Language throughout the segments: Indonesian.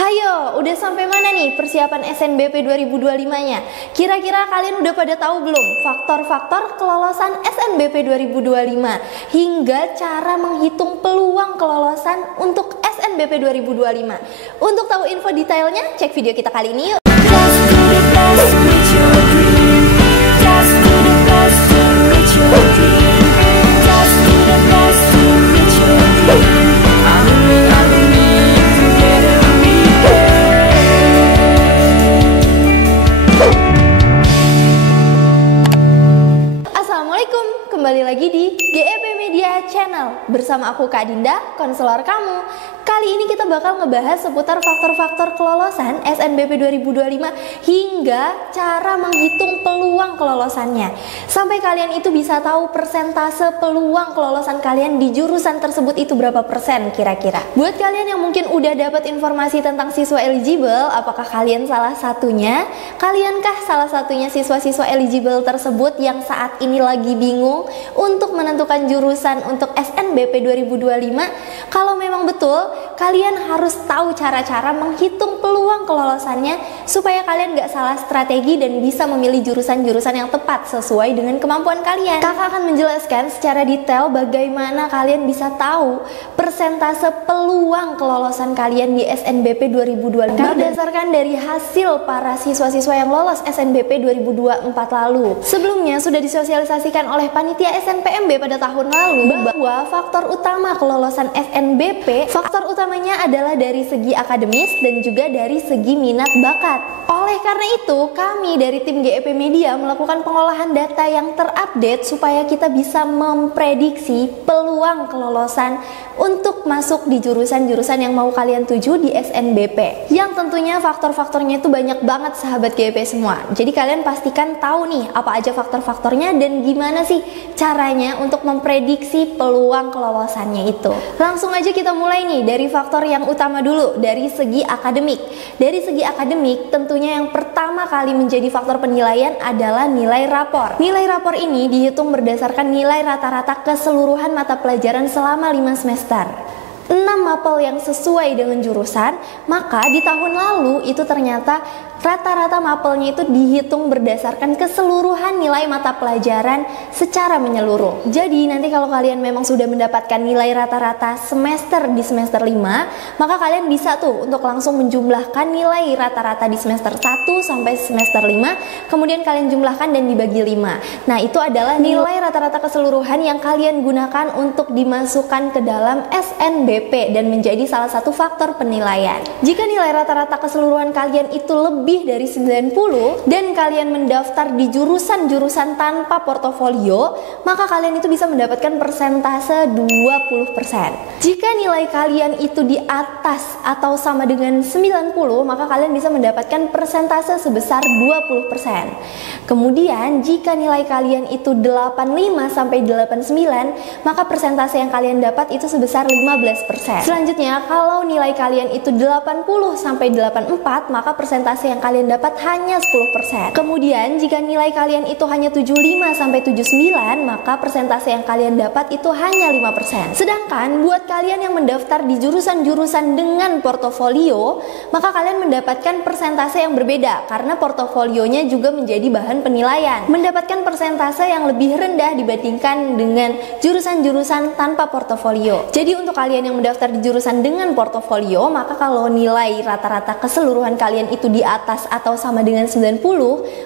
Hayo, udah sampai mana nih persiapan SNBP 2025-nya? Kira-kira kalian udah pada tahu belum faktor-faktor kelolosan SNBP 2025 hingga cara menghitung peluang kelolosan untuk SNBP 2025? Untuk tahu info detailnya, cek video kita kali ini yuk. Kembali lagi di GEP Media Channel bersama aku Kak Dinda, konselor kamu. Kali ini kita bakal ngebahas seputar faktor-faktor kelolosan SNBP 2025 hingga cara menghitung peluang kelolosannya. Sampai kalian itu bisa tahu persentase peluang kelolosan kalian di jurusan tersebut itu berapa persen kira-kira. Buat kalian yang mungkin udah dapat informasi tentang siswa eligible, apakah kalian salah satunya? Kalienkah salah satunya siswa-siswa eligible tersebut yang saat ini lagi bingung untuk menentukan jurusan untuk SNBP 2025? Kalau memang betul, kalian harus tahu cara-cara menghitung peluang kelolosannya supaya kalian gak salah strategi dan bisa memilih jurusan-jurusan yang tepat sesuai dengan kemampuan kalian. Kakak akan menjelaskan secara detail bagaimana kalian bisa tahu persentase peluang kelolosan kalian di SNBP 2025 berdasarkan dari hasil para siswa-siswa yang lolos SNBP 2024 lalu. Sebelumnya sudah disosialisasikan oleh panitia SNPMB pada tahun lalu bahwa faktor utama kelolosan SNBP, faktor utamanya adalah dari segi akademis dan juga dari segi minat bakat. Oleh karena itu, kami dari tim GEP Media melakukan pengolahan data yang terupdate supaya kita bisa memprediksi peluang kelolosan untuk masuk di jurusan-jurusan yang mau kalian tuju di SNBP. Yang tentunya faktor-faktornya itu banyak banget sahabat GEP semua. Jadi kalian pastikan tahu nih apa aja faktor-faktornya dan gimana sih caranya untuk memprediksi peluang kelolosannya itu. Langsung aja kita mulai nih dari faktor yang utama dulu, dari segi akademik. Dari segi akademik tentunya yang pertama kali menjadi faktor penilaian adalah nilai rapor. Nilai rapor ini dihitung berdasarkan nilai rata-rata keseluruhan mata pelajaran selama 5 semester. 6 mapel yang sesuai dengan jurusan, maka di tahun lalu itu ternyata rata-rata mapelnya itu dihitung berdasarkan keseluruhan nilai mata pelajaran secara menyeluruh. Jadi nanti kalau kalian memang sudah mendapatkan nilai rata-rata semester di semester 5, maka kalian bisa tuh untuk langsung menjumlahkan nilai rata-rata di semester 1 sampai semester 5, kemudian kalian jumlahkan dan dibagi 5. Nah, itu adalah nilai rata-rata keseluruhan yang kalian gunakan untuk dimasukkan ke dalam SNBP dan menjadi salah satu faktor penilaian. Jika nilai rata-rata keseluruhan kalian itu lebih dari 90 dan kalian mendaftar di jurusan-jurusan tanpa portofolio, maka kalian itu bisa mendapatkan persentase 20%. Jika nilai kalian itu di atas atau sama dengan 90, maka kalian bisa mendapatkan persentase sebesar 20%. Kemudian jika nilai kalian itu 85 sampai 89, maka persentase yang kalian dapat itu sebesar 15%. Selanjutnya, kalau nilai kalian itu 80 sampai 84, maka persentase yang kalian dapat hanya 10%. Kemudian, jika nilai kalian itu hanya 75 sampai 79, maka persentase yang kalian dapat itu hanya 5%. Sedangkan buat kalian yang mendaftar di jurusan-jurusan dengan portofolio, maka kalian mendapatkan persentase yang berbeda karena portofolionya juga menjadi bahan penilaian. Mendapatkan persentase yang lebih rendah dibandingkan dengan jurusan-jurusan tanpa portofolio. Jadi untuk kalian yang mendaftar di jurusan dengan portofolio, maka kalau nilai rata-rata keseluruhan kalian itu di atas atau sama dengan 90,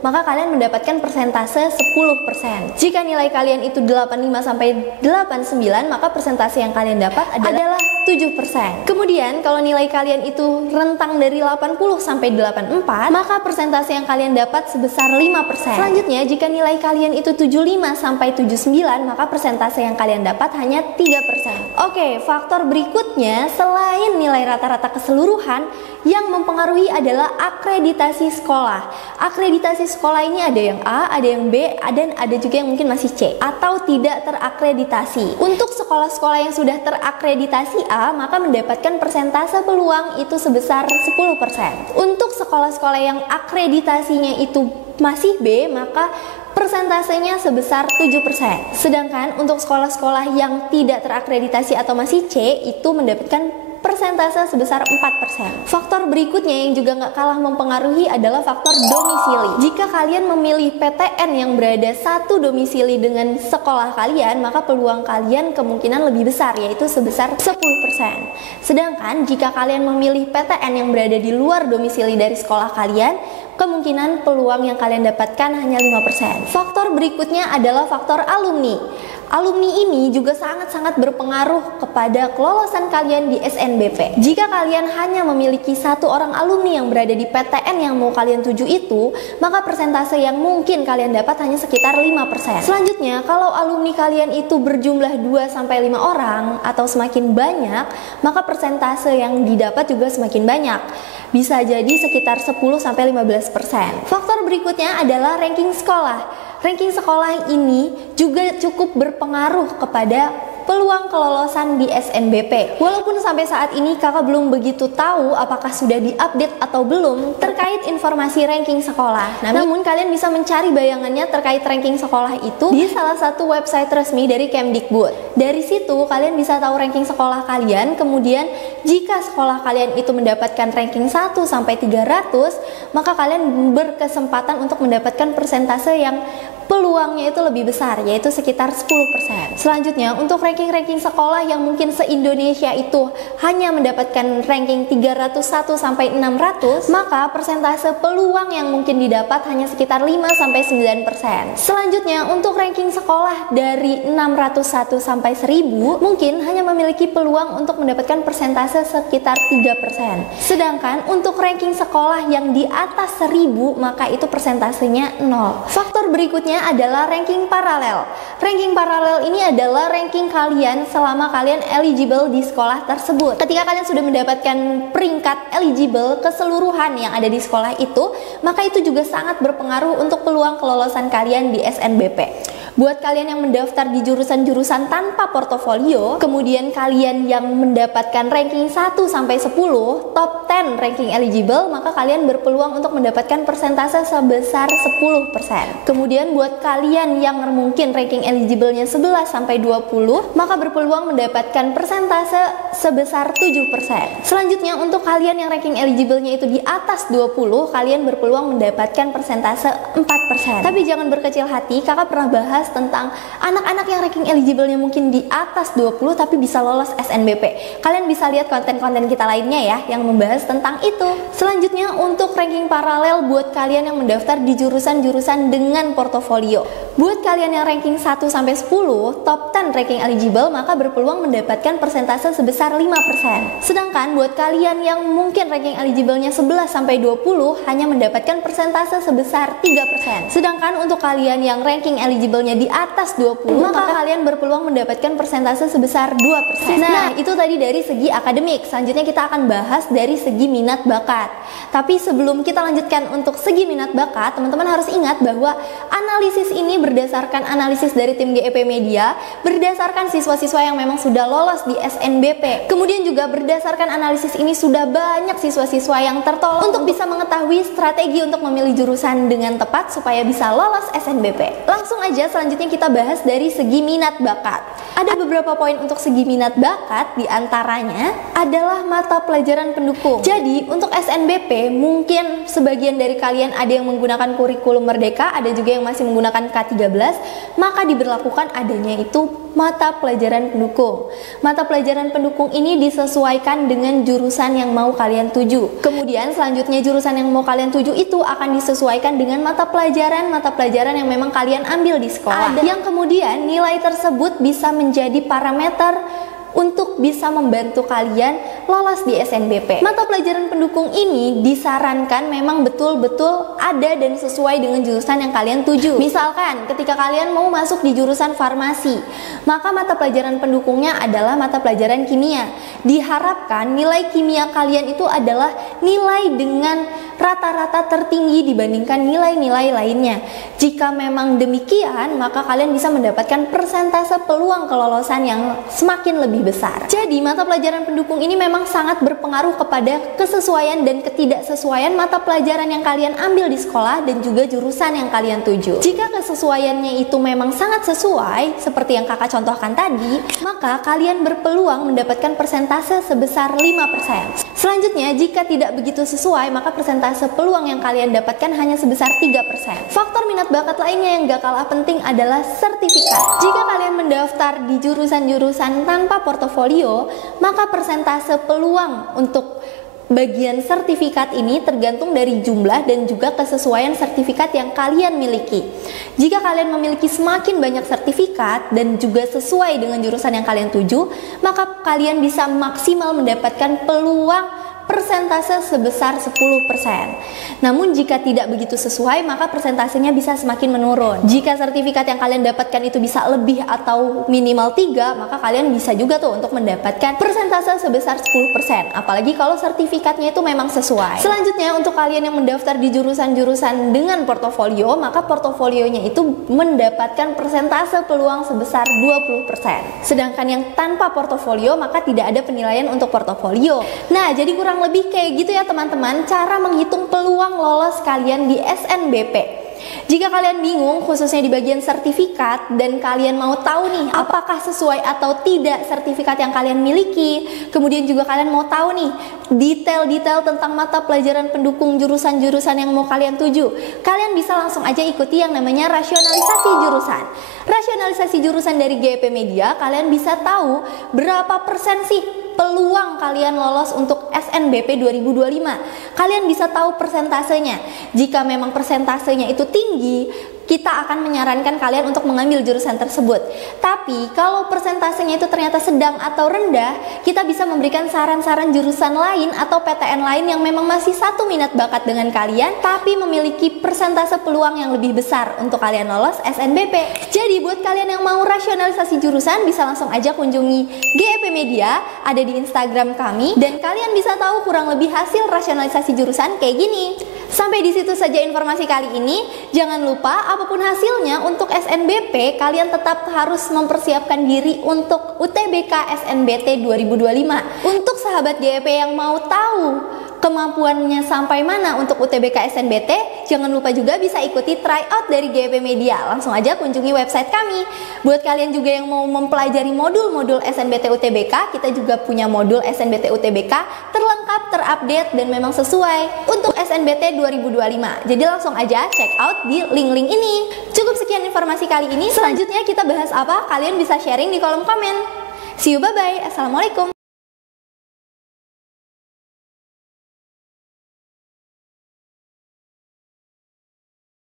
maka kalian mendapatkan persentase 10%. Jika nilai kalian itu 85 sampai 89, maka persentase yang kalian dapat adalah 7%. Kemudian kalau nilai kalian itu rentang dari 80 sampai 84, maka persentase yang kalian dapat sebesar 5%. Selanjutnya, jika nilai kalian itu 75 sampai 79, maka persentase yang kalian dapat hanya 3%. Oke, faktor berikutnya selain nilai rata-rata keseluruhan yang mempengaruhi adalah akreditasi sekolah. Akreditasi sekolah ini ada yang A, ada yang B, dan ada juga yang mungkin masih C atau tidak terakreditasi. Untuk sekolah-sekolah yang sudah terakreditasi A, maka mendapatkan persentase peluang itu sebesar 10%. Untuk sekolah-sekolah yang akreditasinya itu masih B, maka persentasenya sebesar 7%. Sedangkan untuk sekolah-sekolah yang tidak terakreditasi atau masih C, itu mendapatkan persentase sebesar 4%. Faktor berikutnya yang juga nggak kalah mempengaruhi adalah faktor domisili. Jika kalian memilih PTN yang berada satu domisili dengan sekolah kalian, maka peluang kalian kemungkinan lebih besar, yaitu sebesar 10%. Sedangkan jika kalian memilih PTN yang berada di luar domisili dari sekolah kalian, kemungkinan peluang yang kalian dapatkan hanya 5%. Faktor berikutnya adalah faktor alumni. Alumni ini juga sangat-sangat berpengaruh kepada kelolosan kalian di SNBP. Jika kalian hanya memiliki satu orang alumni yang berada di PTN yang mau kalian tuju itu, maka persentase yang mungkin kalian dapat hanya sekitar 5%. Selanjutnya, kalau alumni kalian itu berjumlah 2-5 orang atau semakin banyak, maka persentase yang didapat juga semakin banyak. Bisa jadi sekitar 10-15%. Faktor berikutnya adalah ranking sekolah. Ranking sekolah ini juga cukup berpengaruh kepada peluang kelolosan di SNBP. Walaupun sampai saat ini kakak belum begitu tahu apakah sudah diupdate atau belum terkait informasi ranking sekolah. Namun kalian bisa mencari bayangannya terkait ranking sekolah itu di salah satu website resmi dari Kemdikbud. Dari situ kalian bisa tahu ranking sekolah kalian, kemudian jika sekolah kalian itu mendapatkan ranking 1 sampai 300, maka kalian berkesempatan untuk mendapatkan persentase yang peluangnya itu lebih besar, yaitu sekitar 10%. Selanjutnya, untuk ranking-ranking sekolah yang mungkin se-Indonesia itu hanya mendapatkan ranking 301 sampai 600, maka persentase peluang yang mungkin didapat hanya sekitar 5-9%. Selanjutnya, untuk ranking sekolah dari 601 sampai 1000 mungkin hanya memiliki peluang untuk mendapatkan persentase sekitar 3%. Sedangkan untuk ranking sekolah yang di atas 1000, maka itu persentasenya 0. Faktor berikutnya adalah ranking paralel. Ranking paralel ini adalah ranking kalian selama kalian eligible di sekolah tersebut. Ketika kalian sudah mendapatkan peringkat eligible keseluruhan yang ada di sekolah itu, maka itu juga sangat berpengaruh untuk peluang kelolosan kalian di SNBP. Buat kalian yang mendaftar di jurusan-jurusan tanpa portofolio, kemudian kalian yang mendapatkan ranking 1 sampai 10, top 10 ranking eligible, maka kalian berpeluang untuk mendapatkan persentase sebesar 10%. Kemudian buat kalian yang mungkin ranking eligible-nya 11 sampai 20, maka berpeluang mendapatkan persentase sebesar 7%. Selanjutnya, untuk kalian yang ranking eligible-nya itu di atas 20, kalian berpeluang mendapatkan persentase 4%. Tapi jangan berkecil hati, kakak pernah bahas tentang anak-anak yang ranking eligible-nya mungkin di atas 20 tapi bisa lolos SNBP. Kalian bisa lihat konten-konten kita lainnya ya yang membahas tentang itu. Selanjutnya, untuk ranking paralel buat kalian yang mendaftar di jurusan-jurusan dengan portofolio. Buat kalian yang ranking 1 sampai 10, top 10 ranking eligible, maka berpeluang mendapatkan persentase sebesar 5%. Sedangkan buat kalian yang mungkin ranking eligible-nya 11 sampai 20 hanya mendapatkan persentase sebesar 3%. Sedangkan untuk kalian yang ranking eligible-nya di atas 20, maka kalian berpeluang mendapatkan persentase sebesar 2%. Nah, itu tadi dari segi akademik. Selanjutnya kita akan bahas dari segi minat bakat. Tapi sebelum kita lanjutkan untuk segi minat bakat, teman-teman harus ingat bahwa analisis ini berdasarkan analisis dari tim GEP Media, berdasarkan siswa-siswa yang memang sudah lolos di SNBP. Kemudian juga berdasarkan analisis ini sudah banyak siswa-siswa yang tertolong untuk bisa mengetahui strategi untuk memilih jurusan dengan tepat supaya bisa lolos SNBP. Langsung aja selanjutnya kita bahas dari segi minat bakat. Ada beberapa poin untuk segi minat bakat, diantaranya adalah mata pelajaran pendukung. Jadi untuk SNBP mungkin sebagian dari kalian ada yang menggunakan kurikulum Merdeka, ada juga yang masih menggunakan K13, maka diberlakukan adanya itu mata pelajaran pendukung. Mata pelajaran pendukung ini disesuaikan dengan jurusan yang mau kalian tuju. Kemudian selanjutnya jurusan yang mau kalian tuju itu akan disesuaikan dengan mata pelajaran yang memang kalian ambil di sekolah. Yang kemudian nilai tersebut bisa menjadi parameter untuk bisa membantu kalian lolos di SNBP. Mata pelajaran pendukung ini disarankan memang betul-betul ada dan sesuai dengan jurusan yang kalian tuju. Misalkan ketika kalian mau masuk di jurusan farmasi, maka mata pelajaran pendukungnya adalah mata pelajaran kimia. Diharapkan nilai kimia kalian itu adalah nilai dengan rata-rata tertinggi dibandingkan nilai-nilai lainnya. Jika memang demikian, maka kalian bisa mendapatkan persentase peluang kelolosan yang semakin lebih besar. Jadi, mata pelajaran pendukung ini memang sangat berpengaruh kepada kesesuaian dan ketidaksesuaian mata pelajaran yang kalian ambil di sekolah dan juga jurusan yang kalian tuju. Jika kesesuaiannya itu memang sangat sesuai, seperti yang kakak contohkan tadi, maka kalian berpeluang mendapatkan persentase sebesar 5%. Selanjutnya, jika tidak begitu sesuai, maka persentase peluang yang kalian dapatkan hanya sebesar 3%. Faktor minat bakat lainnya yang gak kalah penting adalah sertifikat. Jika kalian mendaftar di jurusan-jurusan tanpa portofolio, maka persentase peluang untuk bagian sertifikat ini tergantung dari jumlah dan juga kesesuaian sertifikat yang kalian miliki. Jika kalian memiliki semakin banyak sertifikat dan juga sesuai dengan jurusan yang kalian tuju, maka kalian bisa maksimal mendapatkan peluang persentase sebesar 10%. Namun jika tidak begitu sesuai, maka persentasenya bisa semakin menurun. Jika sertifikat yang kalian dapatkan itu bisa lebih atau minimal 3, maka kalian bisa juga tuh untuk mendapatkan persentase sebesar 10%. Apalagi kalau sertifikatnya itu memang sesuai. Selanjutnya, untuk kalian yang mendaftar di jurusan-jurusan dengan portofolio, maka portofolionya itu mendapatkan persentase peluang sebesar 20%. Sedangkan yang tanpa portofolio, maka tidak ada penilaian untuk portofolio. Nah, jadi kurang lebih kayak gitu ya teman-teman, cara menghitung peluang lolos kalian di SNBP. Jika kalian bingung khususnya di bagian sertifikat dan kalian mau tahu nih apakah sesuai atau tidak sertifikat yang kalian miliki, kemudian juga kalian mau tahu nih detail-detail tentang mata pelajaran pendukung jurusan-jurusan yang mau kalian tuju, kalian bisa langsung aja ikuti yang namanya rasionalisasi jurusan. Rasionalisasi jurusan dari GEP Media, kalian bisa tahu berapa persen sih peluang kalian lolos untuk SNBP 2025. Kalian bisa tahu persentasenya. Jika memang persentasenya itu tinggi, kita akan menyarankan kalian untuk mengambil jurusan tersebut. Tapi kalau persentasenya itu ternyata sedang atau rendah, kita bisa memberikan saran-saran jurusan lain atau PTN lain yang memang masih satu minat bakat dengan kalian, tapi memiliki persentase peluang yang lebih besar untuk kalian lolos SNBP. Jadi buat kalian yang mau rasionalisasi jurusan, bisa langsung aja kunjungi GEP Media, ada di Instagram kami, dan kalian bisa tahu kurang lebih hasil rasionalisasi jurusan kayak gini. Sampai di situ saja informasi kali ini. Jangan lupa, apapun hasilnya untuk SNBP, kalian tetap harus mempersiapkan diri untuk UTBK SNBT 2025. Untuk sahabat GEP yang mau tahu kemampuannya sampai mana untuk UTBK SNBT, jangan lupa juga bisa ikuti tryout dari GEP Media. Langsung aja kunjungi website kami. Buat kalian juga yang mau mempelajari modul-modul SNBT UTBK, kita juga punya modul SNBT UTBK terlengkap, terupdate, dan memang sesuai untuk SNBT 2025. Jadi langsung aja check out di link-link ini. Cukup sekian informasi kali ini. Selanjutnya kita bahas apa? Kalian bisa sharing di kolom komen. See you, bye-bye. Assalamualaikum.